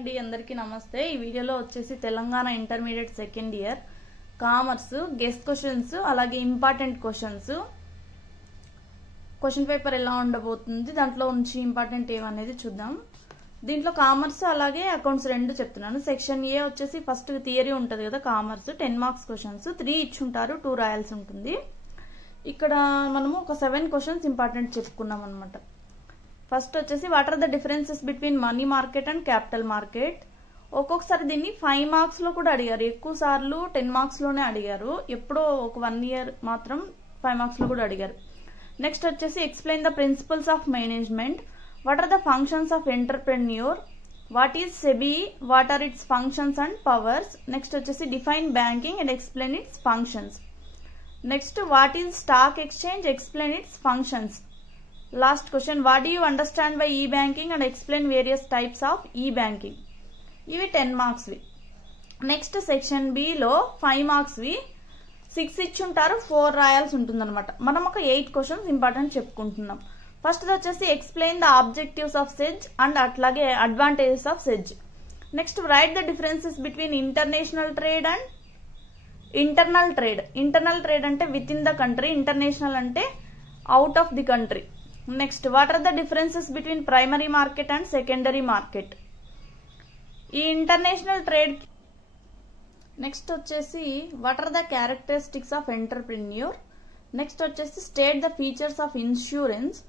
అండి అందరికీ నమస్తే। ఈ వీడియోలో వచ్చేసి Telangana intermediate second year commerce guessed questions అలాగే ఇంపార్టెంట్ క్వశ్చన్స్ క్వశ్చన్ పేపర్ ఎలా ఉండబోతుంది దాంట్లో నుంచి ఇంపార్టెంట్ ఏమనేది చూద్దాం। దీంట్లో కామర్స్ అలాగే అకౌంట్స్ రెండు చెప్తున్నాను। సెక్షన్ ఏ వచ్చేసి ఫస్ట్ థియరీ ఉంటది కదా కామర్స్ 10 మార్క్స్ క్వశ్చన్స్ 3 ఇచ్చుంటారు 2 రాయాల్సి ఉంటుంది। ఇక్కడ మనము ఒక 7 క్వశ్చన్స్ ఇంపార్టెంట్ చెప్పుకున్నాం అన్నమాట। ఫస్ట్ వచ్చేసి what are the differences between money market and capital market. ఒక్కొక్కసారి దీన్ని 5 మార్క్స్ లో కూడా అడిగారు, ఎక్కువ సార్లు 10 మార్క్స్ లోనే అడిగారు, ఎప్పుడో ఒక 1 ఇయర్ మాత్రం 5 మార్క్స్ లో కూడా అడిగారు। నెక్స్ట్ వచ్చేసి explain the principles of management, what are the functions of entrepreneur, what is SEBI, what are its functions and powers. Next వచ్చేసి define banking and explain its functions. Next what is stock exchange, explain its functions. Last question what do you understand by e banking and explain various types of e banking. ఇవి 10 marks వి। Next section B లో 5 marks వి 6 ఇచ్చుంటారు 4 రాయాల్సి ఉంటుంది అనమాట। మనం ఒక 8 questions important చెప్పుకుంటున్నాం। First వచ్చేసి explain the objectives of SEZ and అట్లాగే advantages of SEZ. Next write the differences between international trade and internal trade. Internal trade అంటే within the country, international అంటే out of the country. Next what are the differences between primary market and secondary market. ఈ international trade next వచ్చేసి what are the characteristics of entrepreneur. Next వచ్చేసి state the features of insurance.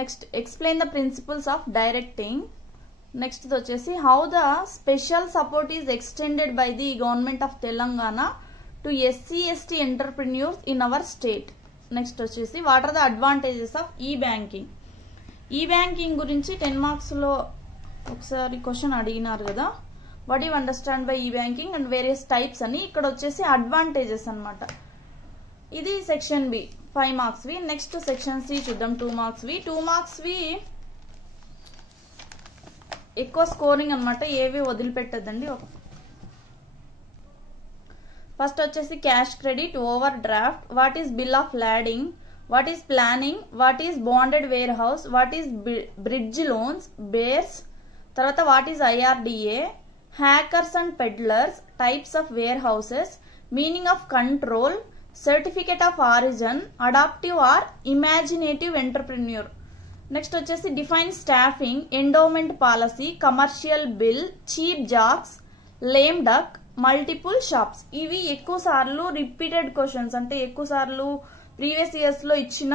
Next explain the principles of directing. Next వచ్చేసి how the special support is extended by the government of Telangana to SC/ST entrepreneurs in our state. Next వచ్చేసి what are the advantages of e banking. E banking గురించి 10 marks లో ఒకసారి question అడిగినారు కదా, what you understand by e banking and various types అని। ఇక్కడ వచ్చేసి advantages అన్నమాట। ఇది సెక్షన్ బి 5 మార్క్స్ వి। నెక్స్ట్ సెక్షన్ సి చూద్దాం 2 మార్క్స్ వి। 2 మార్క్స్ వి ఎక్కువ స్కోరింగ్ అన్నమాట, ఏవి వదిలిపెట్టద్దండి। ఫస్ట్ వచ్చేసి cash credit, overdraft, what is bill of lading, what is planning, what is bonded warehouse, what is bridge loans, bears, తర్వాత what is IRDA, hawkers and peddlers, types of warehouses, meaning of control, certificate of origin, adaptive or imaginative entrepreneur. Next వచ్చేసి define staffing, endowment policy, commercial bill, cheap jacks, lame duck, multiple shops. ఇవి ఎక్కువ సార్లు repeated questions, అంటే ఎక్కువ సార్లు previous years లో ఇచ్చిన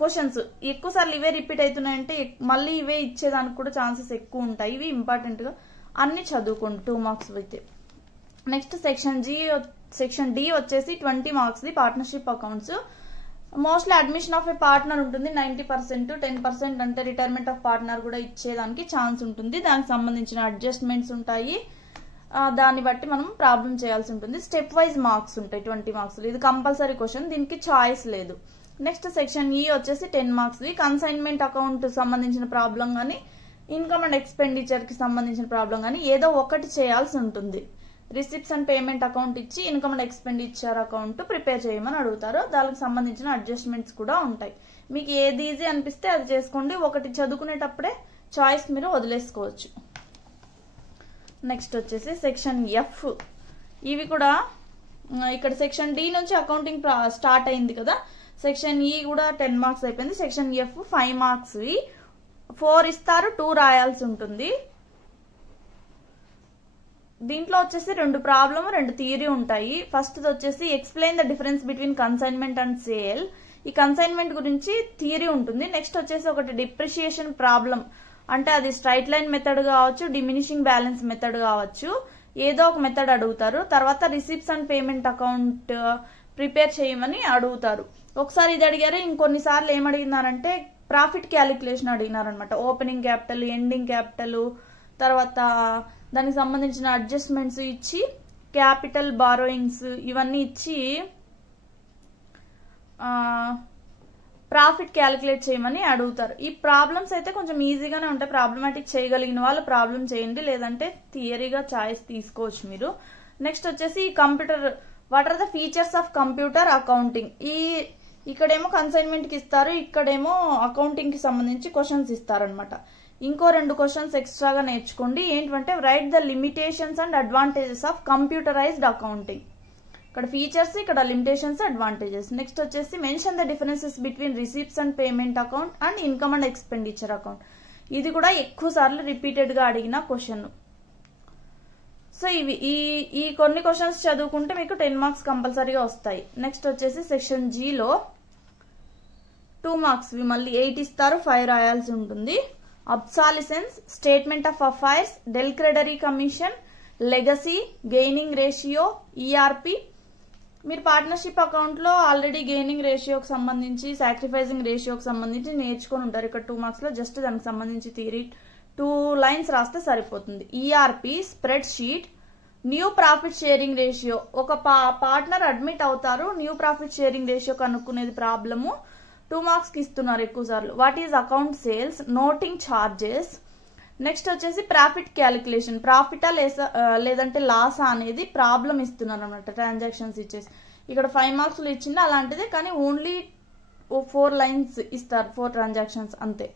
questions ఎక్కువ సార్లు ఇవే రిపీట్ అవుతున్నాయంటే మళ్ళీ ఇవే ఇచ్చేదానికి కూడా ఛాన్సెస్ ఎక్కువ ఉంటాయి। ఇవి ఇంపార్టెంట్ గా అన్ని చదువుకోండి 2 మార్క్స్ అయితే। నెక్స్ట్ సెక్షన్ డి వచ్చేసి 20 marks the partnership accounts. Mostly admission of a partner ఉంటుంది 90%, 10% అంటే రిటైర్మెంట్ ఆఫ్ పార్ట్నర్ కూడా ఇచ్చేదానికి ఛాన్స్ ఉంటుంది। దానికి సంబంధించిన అడ్జస్ట్మెంట్స్ ఉంటాయి, దాన్ని బట్టి మనం ప్రాబ్లం చేయాల్సి ఉంటుంది। స్టెప్ వైజ్ మార్క్స్ ఉంటాయి 20 మార్క్స్, ఇది కంపల్సరీ క్వశ్చన్, దీనికి చాయిస్ లేదు। నెక్స్ట్ సెక్షన్ ఈ వచ్చేసి 10 మార్క్స్ ది కన్సైన్మెంట్ అకౌంట్ సంబంధించిన ప్రాబ్లం గానీ ఇన్కమ్ అండ్ ఎక్స్పెండిచర్ కి సంబంధించిన ప్రాబ్లం గానీ ఏదో ఒకటి చేయాల్సి ఉంటుంది। రిసిప్ట్స్ అండ్ పేమెంట్ అకౌంట్ ఇచ్చి income and expenditure account prepare చేయమని అడుగుతారు, దానికి సంబంధించిన అడ్జస్ట్మెంట్స్ కూడా ఉంటాయి। మీకు ఏది ఈజీ అనిపిస్తే అది చేసుకోండి, ఒకటి చదువుకునేటప్పుడే చాయిస్ మీరు వదిలేసుకోవచ్చు। నెక్స్ట్ వచ్చేసి సెక్షన్ ఎఫ్, ఇవి కూడా ఇక్కడ సెక్షన్ డి నుంచి అకౌంటింగ్ స్టార్ట్ అయింది కదా, సెక్షన్ ఈ కూడా 10 మార్క్స్ అయిపోయింది। సెక్షన్ ఎఫ్ 5 మార్క్స్ 4 ఇస్తారు 2 రాయాల్సి ఉంటుంది। దీంట్లో వచ్చేసి 2 ప్రాబ్లమ్ 2 థియరీ ఉంటాయి। ఫస్ట్ వచ్చేసి explain the difference between consignment and sale, ఈ కన్సైన్మెంట్ గురించి థియరీ ఉంటుంది। నెక్స్ట్ వచ్చేసి ఒకటి డిప్రిషియేషన్ ప్రాబ్లం, అంటే అది స్ట్రైట్ లైన్ మెథడ్ కావచ్చు, డిమినిషింగ్ బ్యాలెన్స్ మెథడ్ కావచ్చు, ఏదో ఒక మెథడ్ అడుగుతారు। తర్వాత receipts and payment account prepare చేయమని అడుగుతారు। ఒకసారి ఇది అడిగారు, ఇంకొన్నిసార్లు ఏమడిగినారంటే ప్రాఫిట్ క్యాలిక్యులేషన్ అడిగినారనమాట। ఓపెనింగ్ క్యాపిటల్, ఎండింగ్ క్యాపిటల్, తర్వాత దానికి సంబంధించిన అడ్జస్ట్మెంట్స్ ఇచ్చి క్యాపిటల్ బారోయింగ్స్ ఇవన్నీ ఇచ్చి ప్రాఫిట్ క్యాలిక్యులేట్ చేయమని అడుగుతారు। ఈ ప్రాబ్లమ్స్ అయితే కొంచెం ఈజీగానే ఉంటాయి, ప్రాబ్లమాటిక్ చేయగలిగిన వాళ్ళు ప్రాబ్లం చేయండి, లేదంటే థియరీగా చాయిస్ తీసుకోవచ్చు మీరు। నెక్స్ట్ వచ్చేసి computer, what are the features of computer accounting. ఇక్కడేమో కన్సైన్మెంట్ కి ఇస్తారు, ఇక్కడేమో అకౌంటింగ్ కి సంబంధించి క్వశ్చన్స్ ఇస్తారనమాట। ఇంకో 2 క్వశ్చన్స్ ఎక్స్ట్రాగా నేర్చుకోండి. ఏంటంటే write the limitations and advantages of computerized accounting. ఇక్కడ ఫీచర్స్, ఇక్కడ లిమిటేషన్స్, అడ్వాంటేజెస్. నెక్స్ట్ వచ్చేసి mention the differences between receipts and payment account and income and expenditure account. ఇది కూడా ఎక్కువ సార్లు రిపీటెడ్ గా అడిగిన క్వశ్చన్. సో ఇవి ఈ కొన్ని క్వశ్చన్స్ చదువుకుంటే మీకు 10 మార్క్స్ కంపల్సరీగా వస్తాయి. నెక్స్ట్ వచ్చేసి సెక్షన్ జీలో 2 మార్క్స్ మళ్ళీ 8 ఇస్తారు, 5 రాయాల్సి ఉంటుంది. Obsolescence, statement of affairs, del credere commission, legacy, gaining ratio, ERP. మీరు పార్ట్నర్షిప్ అకౌంట్ లో ఆల్రెడీ గెయినింగ్ రేషియోకి సంబంధించి, సాక్రిఫైసింగ్ రేషియోకి సంబంధించి నేర్చుకొని ఉంటారు. ఇక్కడ 2 మార్క్స్ లో జస్ట్ దానికి సంబంధించి థియరీ 2 లైన్స్ రాస్తే సరిపోతుంది. ERP, spreadsheet, new profit sharing ratio. ఒక పార్ట్నర్ అడ్మిట్ అవుతారు, న్యూ ప్రాఫిట్ షేరింగ్ రేషియో కనుక్కునేది ప్రాబ్లము. 2 మార్క్స్ కి ఇస్తున్నారు ఎక్కువ సార్లు. What is account sales, noting charges. Next వచ్చేసి ప్రాఫిట్ క్యాలిక్యులేషన్, ప్రాఫిటా లేదంటే లాసా అనేది ప్రాబ్లం ఇస్తున్నారు అనమాట. ట్రాన్సాక్షన్స్ ఇచ్చేసి ఇక్కడ 5 మార్క్స్ ఇచ్చింది అలాంటిదే, కానీ ఓన్లీ 4 లైన్స్ ఇస్తారు, 4 ట్రాన్సాక్షన్స్ అంతే.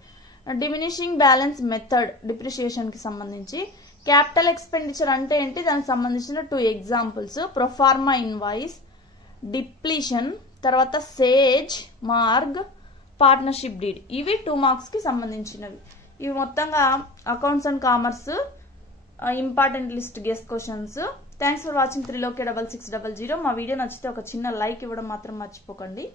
డిమినిషింగ్ బ్యాలెన్స్ మెథడ్, డిప్రిషియేషన్ కి సంబంధించి. క్యాపిటల్ ఎక్స్పెండిచర్ అంటే ఏంటి, దానికి సంబంధించిన 2 ఎగ్జాంపుల్స్. ప్రొఫార్మా ఇన్వాయిస్, డిప్లీషన్, తర్వాత సేజ్, మార్గ్, పార్ట్నర్షిప్ డీడ్. ఇవి 2 మార్క్స్ కి సంబంధించినవి. ఇవి మొత్తంగా accounts and commerce important list guess questions. Thanks for watching 3loki6600. మా వీడియో నచ్చితే ఒక చిన్న లైక్ ఇవ్వడం మాత్రం మర్చిపోకండి.